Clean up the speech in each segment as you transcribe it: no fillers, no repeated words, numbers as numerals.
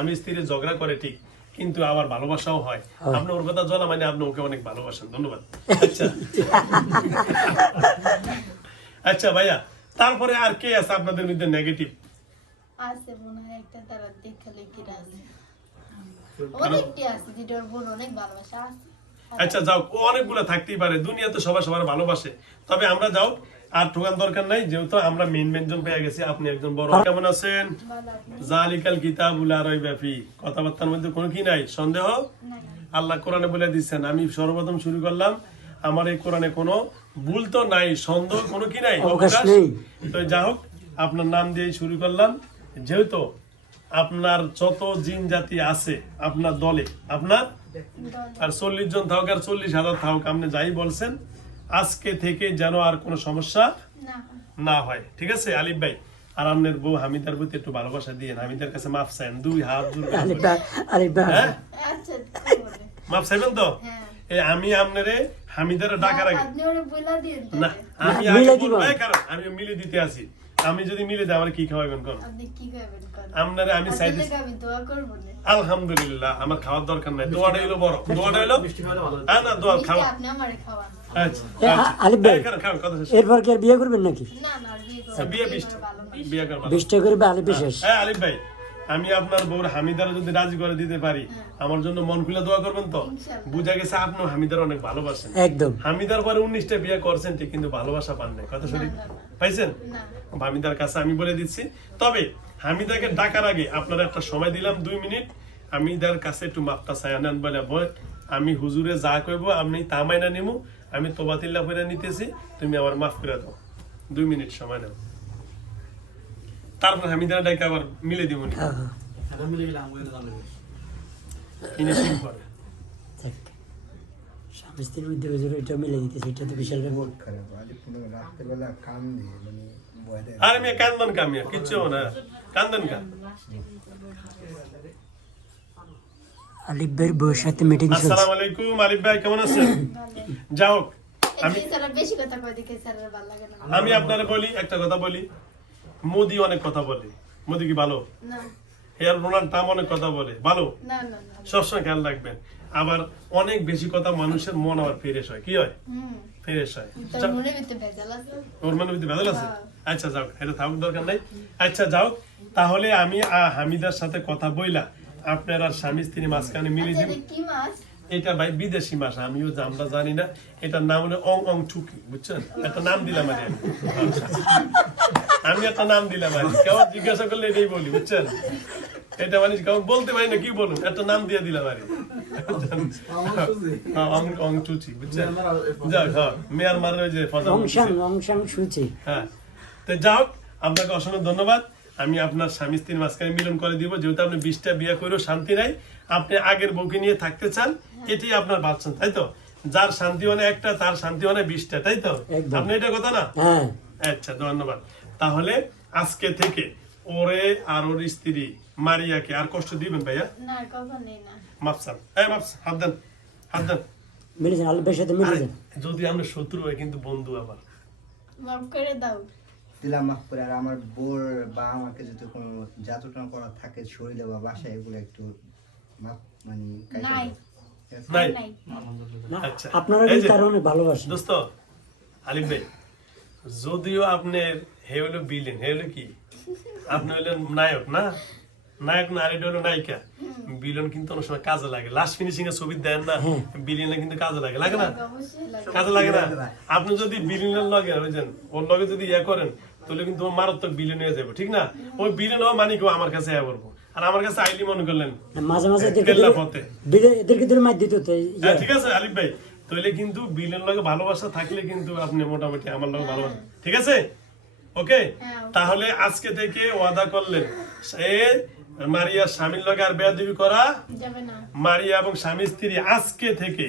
আমি স্ত্রী ঝগড়া করে ঠিক, কিন্তু আবার ভালোবাসাও হয়। আপনি ওর কথা জ্বলা মানে আপনি ওকে অনেক ভালোবাসেন। ধন্যবাদ। আচ্ছা আচ্ছা ভাইয়া, তারপরে আর কে আছে আপনাদের মধ্যে নেগেটিভ? আছে মনে হয় একটা তারা দেখালে কি আছে, অনেকটি আছে যেটার বোন অনেক ভালোবাসা আছে। আচ্ছা যাও, অনেকগুলো থাকতেই পারে, দুনিয়াতে সবাই সবার ভালোবাসে। তবে আমরা যাও, আর ঠোকান দরকার নাই, যেহেতু আমরা মেন মেনজন পেয়ে গেছি। আপনি একজন বড়। কেমন আছেন? জালিকাল কিতাবুল লা রাইবা ফি, কথাবার্তার মধ্যে কোনো কি নাই, সন্দেহ। আল্লাহ কোরআনে বলে দিচ্ছেন, আমি সর্বপ্রথম শুরু করলাম, আমার এই কোরআনে কোনো ভুল তো নাই, সন্দেহ কোনো কি নাই, অবকাশ নেই। তো যা হোক, আপনার নাম দিয়ে শুরু করলাম। যেহেতু আপনার যত জিন জাতি আছে আপনার দলে, আপনার আর 40 জন থাকুক আর 40,000 থাকুক, আপনি যাই বলছেন, আজকে থেকে যেন আর কোনো সমস্যা না হয়। ঠিক আছে আলিফ ভাই? আর আপনার বউ হামিদার প্রতি একটু ভালোবাসা দিয়ে হামিদার কাছে মাফ চাইন, 2 হাত জোড় করে। হ্যাঁ মাফ চাইবেন তো? এই আমি আপনারে হামিদার ডাকার আগে না, আমি আগে বলবো, কারণ আমি মিলে দিতে আসি। আমি যদি মিলে দেয় আমার কি খাওয়াবেন কোন? আপনারে আমি চাইতে আলহামদুলিল্লাহ, আমার খাওয়ার দরকার নাই, দোয়াটা হলো বড়, দোয়াটা হলো না দোয়া খাওয়া। আচ্ছা আলিফ ভাই, এরপর কি আর বিয়ে করবেন নাকি? বিয়ে 20 করবেন? 20টা করবে আলিফ বিশেষ। হ্যাঁ আলিফ ভাই, আমি আপনার বউর হামিদার যদি রাজি করে দিতে পারি, আমার জন্য মন খুলে দোয়া করবেন তো? বুঝা গেছে আপনি হামিদার অনেক ভালোবাসেন। একদম। হামিদার পরে 19টা বিয়ে করছেন ঠিক, কিন্তু ভালোবাসা পান নাই। কথা সঠিক পাইছেন? হামিদার কাছে আমি বলে দিচ্ছি। তবে হামিদাকে ডাকার আগে আপনারা একটা সময় দিলাম 2 মিনিট, হামিদার কাছে একটু মাপটা চায়ান বলে, আমি হুজুরে যা কইব আমি তা মাইনা নিমু, আমি তোবাতিল্লাহ করে নিতেছি, তুমি আমার মাফ করে দাও। 2 মিনিট সময় নাও, তারপর হামিদার ডাকে আবার মিলে দিব। স্বামী স্ত্রীর মধ্যে এটা মিলে দিতেছে, এটা তো বিশাল ব্যাপার। আরে মেয়ে কান্দন কামিয়া কিচ্ছু না, কান্দন কা। আলিফ ভাইয়ের বউয়ের সাথে মিটিং চলছে। আসসালামু আলাইকুম আলিফ ভাই, কেমন আছেন? যাও, আমি আপনারে বলি একটা কথা বলি, মোদি অনেক কথা বলে, মোদি কি ভালো? এর ডোনাল্ড ট্রাম্প অনেক কথা বলে, ভালো? সবসময় খেয়াল রাখবেন। আবার অনেক বেশি কথা মানুষের মন আবার ফ্রেশ হয়, কি হয়? ফ্রেশ হয়। ওর মনে ভিতরে ভেজাল আছে? আচ্ছা যাও, এটা থাকুক, দরকার নাই। আচ্ছা যাও, তাহলে আমি হামিদার সাথে কথা বইলা আপনার আর স্বামী স্ত্রী মাঝখানে মিলে দিন। এটা ভাই বিদেশি মাছ, আমিও আমরা জানি না, এটার নাম হলো অং অং চুকি, বুঝছেন? একটা নাম দিলাম আর আমি একটা নাম দিলাম আর কেউ জিজ্ঞাসা করলে এটাই বলি, বুঝছেন? এটা মানে কেউ বলতে পারি না, কি বলুন, একটা নাম দিয়ে দিলাম আর অং চুচি, বুঝছেন? যাক, হ্যাঁ মিয়ানমারের ওই যে হ্যাঁ। তো যাও, আপনাকে অসংখ্য ধন্যবাদ। আমি আপনার স্বামী স্ত্রীর মাঝখানে মিলন করে দিব, যেহেতু আপনি 20টা বিয়ে করেও শান্তি নাই, আপনি আগের বউকে নিয়ে থাকতে চান, এটাই আপনার বাচ্চা, তাই তো? যার শান্তি মানে একটা, তার শান্তি মানে 20টা, তাই তো? আপনি এটা কথা না? আচ্ছা ধন্যবাদ। তাহলে আজকে থেকে ওরে আর ওর স্ত্রী মারিয়াকে আর কষ্ট দিবেন ভাইয়া? মাফসান, হাত দেন, হাত দেন। যদি আমরা শত্রু হয় কিন্তু বন্ধু, আবার মাফ করে দাও। দিলাম মাফ করে। আর আমার বোর বা আমাকে যদি কোনো যাতনা করা থাকে শরীরে বা বাসায়, এগুলো একটু মাফ মানে নাই। আচ্ছা আপনারা কিন্তু তার অনেক ভালোবাসেন দোস্ত। আলিফ ভাই, যদিও আপনার হে হলো বিলেন, হে হলো কি, আপনি হলেন নায়ক না, নায়ক না, আর এটা হলো নায়িকা। বিলেন কিন্তু অনেক সময় কাজে লাগে, লাস্ট ফিনিশিং এর ছবি দেন না, বিলেনে কিন্তু কাজে লাগে, লাগে না? কাজে লাগে না? আপনি যদি বিলেনের লগে বুঝছেন, ওর লগে যদি ইয়ে করেন, তাহলে কিন্তু মারাত্মক বিলেন হয়ে যাবে, ঠিক না? ওই বিলেন ও মানে কেউ আমার কাছে ইয়ে করবো, আর আমার কাছে আইলি মনে করলেন মাঝে মাঝে ঠিক আছে আলিফ ভাই, তাহলে কিন্তু বিলেন লগে ভালোবাসা থাকলে কিন্তু আপনি মোটামুটি আমার লগে ভালোবাসা, ঠিক আছে? ওকে, তাহলে আজকে থেকে ওয়াদা করলেন মারিয়ার স্বামীর লগে আর বেয়াদবি করা যাবে না, মারিয়া এবং স্বামী স্ত্রী আজকে থেকে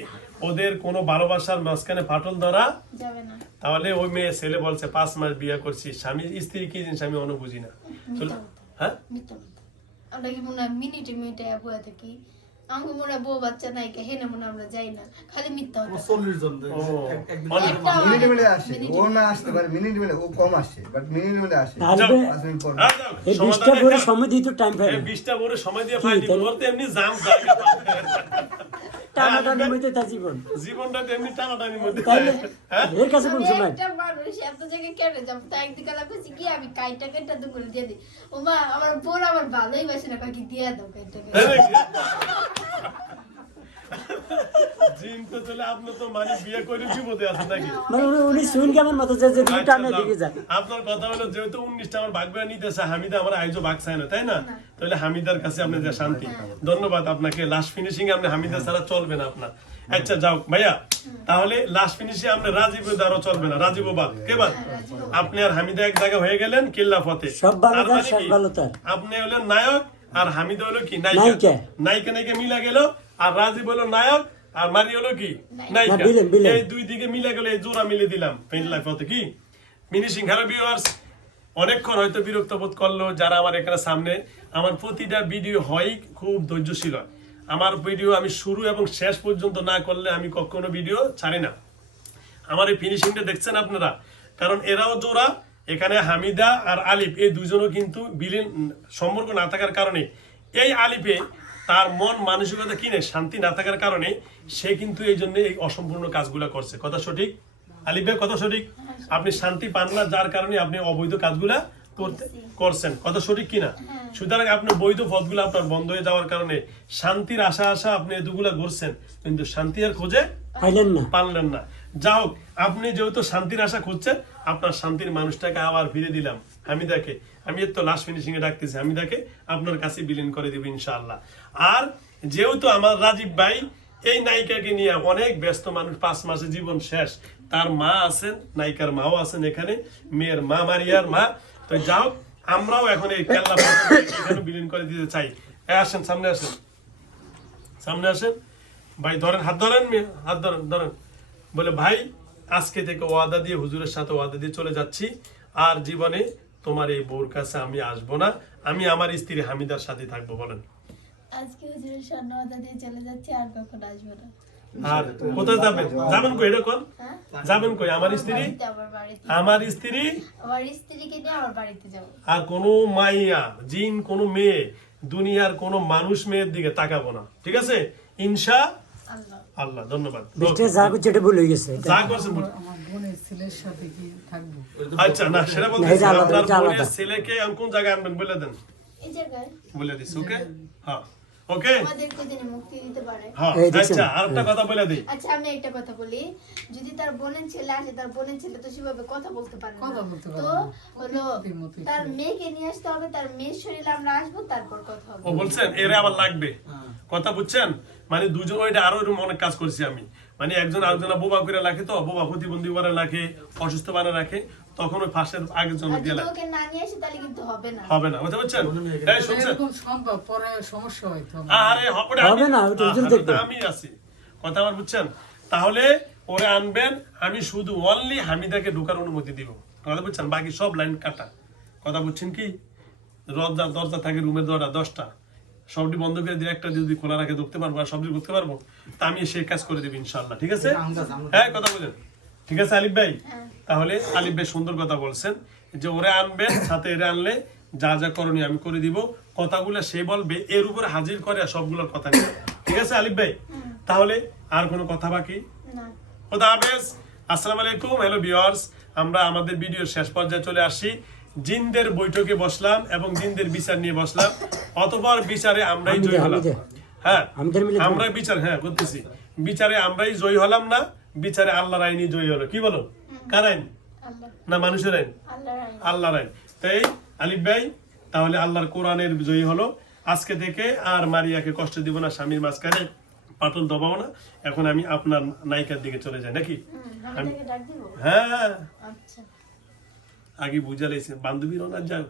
ওদের কোনো ভালোবাসার মাঝখানে ফাটল ধরা যাবে না। তাহলে ওই মেয়ে ছেলে বলছে 5 মাস বিয়ে করছি, স্বামী স্ত্রী কি জিনিস আমি অনুবুঝি না। হ্যাঁ, আমরা কি মনে মিনিটে মিনিটে বয়া থাকি, আমাকে মনে হয় বউ বাচ্চা নাই কে হেনে মনে হয় আমরা যাই না খালি মিথ্যা কথা 40 জন ও, একটা মিনিট মিলে আসে, ও না আসতে পারে মিনিট মিলে, ও কম আসে, বাট মিনিট মিলে আসে। তাহলে 5 মিনিট পর আর যাও, এই 20টা সমাধানে ভরে হ্যাঁ, সময় দিতে টাইম পাই এই না 20টা ভরে সময় দিয়ে ফাইল দিব, ওর তো এমনি জাম জায়গা টানাটানির মধ্যে তার জীবন জীবনটা তো এমনি টানাটানির মধ্যে তাইলে হ্যাঁ এর কাছে কোন আমি সময় একটা মানুষ এত জায়গায় কেটে যাবো তাই একদিন কালা কইছি কি আমি কাইটা কেটে তো করে দিয়ে দিই ও মা আমার বোন আমার ভালোই বাসে না কাকি দিয়ে দাও কাইটা জিম তো চলে আপনি তো মানে বিয়ে করে বিপদে আছেন নাকি মানে উনি শুন কেমন মতো যে যে আচ্ছা, টানে যাও। দিকে যায় আপনার কথা হলো যেহেতু 19টা আমার ভাগ করে নিতেছে হামিদা আমার আইজো ভাগ চায় না তাই না তাহলে হামিদার কাছে আপনি যে শান্তি ধন্যবাদ আপনাকে লাস্ট ফিনিশিং আপনি হামিদা ছাড়া চলবে না আপনার আচ্ছা যাও ভাইয়া তাহলে লাস্ট ফিনিশে আপনি রাজীব দ্বারা চলবে না রাজীব বাদ কে বাদ আপনি আর হামিদা এক জায়গা হয়ে গেলেন কিল্লা ফতে সব ভালো তার তার, মানে সব কি? ভালো তার। আপনি হলেন নায়ক আর হামিদা হলো কি নায়িকা। নায়িকা নায়িকা নায়িকা মিলা গেল আর রাজীব হলো নায়ক আর মারি হলো কি নায়িকা না, বিলেন, বিলেন। এই দুই দিকে মিলে গেলে এই জোড়া মিলে দিলাম পেন লাইফ হতে কি ফিনিশিং হ্যালো ভিউয়ার্স অনেকক্ষণ হয়তো বিরক্ত বোধ করলো যারা আমার এখানে সামনে আমার প্রতিটা ভিডিও হয় খুব ধৈর্যশীল হয়। আমার ভিডিও আমি শুরু এবং শেষ পর্যন্ত না করলে আমি কখনো ভিডিও ছাড়ি না। আমার এই ফিনিশিংটা দেখছেন আপনারা কারণ এরাও জোড়া এখানে হামিদা আর আলিফ এই দুইজনও কিন্তু বিলীন সম্পর্ক না থাকার কারণে এই আলিফে তার মন মানসিকতা কিনে শান্তি না থাকার কারণে সে কিন্তু এই জন্য এই অসম্পূর্ণ কাজগুলো করছে কথা সঠিক আলিফ ভাই কথা সঠিক আপনি শান্তি পান না যার কারণে আপনি অবৈধ কাজগুলা করছেন কথা সঠিক কিনা সুতরাং আপনি বৈধ পথগুলো আপনার বন্ধ হয়ে যাওয়ার কারণে শান্তির আশা আপনি এতগুলা করছেন কিন্তু শান্তি আর খোঁজে পাইলেন না পারলেন না যা হোক আপনি যেহেতু শান্তির আশা খুঁজছেন আপনার শান্তির মানুষটাকে আবার ফিরে দিলাম হামিদাকে আমি এর তো লাস্ট ফিনিশিং এ ডাকতেছি হামিদাকে আপনার কাছে বিলীন করে দিব ইনশাআল্লাহ আর যেহেতু আমার রাজীব ভাই এই নায়িকাকে নিয়ে অনেক ব্যস্ত মানুষ 5 মাসে জীবন শেষ তার মা আছেন নায়িকার মাও আছেন এখানে মেয়ের মা মারিয়ার মা তো যাও আমরাও এখন এই কেল্লা এখানে বিলীন করে দিতে চাই আসেন সামনে আসেন সামনে আসেন ভাই ধরেন হাত ধরেন হাত ধরেন ধরেন বলে ভাই আজকে থেকে ওয়াদা দিয়ে হুজুরের সাথে ওয়াদা দিয়ে চলে যাচ্ছি আর জীবনে তোমার এই বউর কাছে আমি আসবো না আমি আমার স্ত্রী হামিদার সাথে থাকবো বলেন আজকে হুজুরের সামনে ওয়াদা দিয়ে চলে যাচ্ছে আর কখনো আসবো না আর কোথায় যাবেন যাবেন কই এটা কোন হ্যাঁ যাবেন কই আমার স্ত্রী বাড়িতে, আমার বাড়িতে আমার স্ত্রী আমার স্ত্রীকে নিয়ে আমার বাড়িতে যাবো আর কোনো মাইয়া জিন কোনো মেয়ে দুনিয়ার কোনো মানুষ মেয়ের দিকে তাকাবো না ঠিক আছে ইনশা আল্লাহ আল্লাহ ধন্যবাদ বেস্টে যা করছে এটা ভুলে গেছে এটা। যা করছেন বলুন। আমার বোনের ছেলের সাথে কি থাকবো? আচ্ছা না সেটা না, বলতেছি এটা আলাদা, আপনার এটা আলাদা। বোনের ছেলেকে আমি কোন জায়গায় আনবেন বলে দেন এই জায়গায় বলে দিস ওকে হ্যাঁ ওকে আমাদেরকে যিনি মুক্তি দিতে পারে হ্যাঁ এই দেখছেন? আচ্ছা আরেকটা কথা বলে দিই আচ্ছা আমি একটা কথা বলি যদি তার বোনের ছেলে আসে তার বোনের ছেলে তো সেভাবে কথা বলতে পারে না কথা বলতে পারে তো না। হলো প্রতিনিধির মতোই তার মেয়েকে নিয়ে আসতে হবে তার মেয়ের শরীরে আমরা আসবো তারপর কথা হবে ও বলছেন এরে আবার লাগবে কথা বুঝছেন মানে দুজন ওইটা আরো এরকম অনেক কাজ করছি আমি মানে একজন আরেকজন বোবা করে রাখে তো বোবা প্রতিবন্ধী করে রাখে অসুস্থ বানা রাখে তখন ওই ফাঁসের আগের জন্য আর দিয়ে যদি লাগে ওকে না নিয়ে আসে তাহলে কিন্তু হবে না হবে না বুঝতে পারছেন এই শুনছেন এরকম সম্ভব পরে সমস্যা হয়তো আরে হবে হবে না, ওটা হুজুর দেখবে। আমি আছি কথা আমার বুঝছেন তাহলে ওরে আনবেন আমি শুধু অনলি হামিদাকে ঢোকার অনুমতি দিব কথা বুঝছেন বাকি সব লাইন কাটা কথা বুঝছেন কি দরজা থাকে রুমের দরজা 10টা সবটি বন্ধ করে দিয়ে একটা যদি খোলা রাখে ঢুকতে পারবো আর সবটি করতে পারবো তা আমি সেই কাজ করে দেবো ইনশাল্লাহ ঠিক আছে হ্যাঁ কথা বলেন ঠিক আছে আলিফ ভাই তাহলে আলিফ ভাই সুন্দর কথা বলছেন যে ওরে আনবেন সাথে এরে আনলে যা যা করণীয় আমি করে দিব কথাগুলো সে বলবে এর উপরে হাজির করে আর সবগুলোর কথা নিয়ে ঠিক আছে আলিফ ভাই তাহলে আর কোনো কথা বাকি না খোদা হাফেজ আসসালামু আলাইকুম হ্যালো ভিউয়ার্স আমরা আমাদের ভিডিওর শেষ পর্যায়ে চলে আসছি জিনদের বৈঠকে বসলাম এবং জিনদের বিচার নিয়ে বসলাম অতঃপর বিচারে আমরাই জয়ী হলাম হ্যাঁ আমাদের মিলে আমরা বিচার হ্যাঁ করতেছি বিচারে আমরাই জয়ী হলাম না বিচারে আল্লাহর আইনি জয়ী হলো কি বলো কার আইন আল্লাহ না মানুষের আইন আল্লাহর আইন। আল্লাহর আইন তাই আলিফ ভাই তাহলে আল্লাহর কোরআনের জয়ী হলো আজকে থেকে আর মারিয়াকে কষ্ট দিব না স্বামীর মাঝখানে পাটল দবাও না এখন আমি আপনার নায়িকার দিকে চলে যাই নাকি আমি তাকে ডাক দিব হ্যাঁ আচ্ছা আগে বুঝা লেছে বান্ধবীর না যাও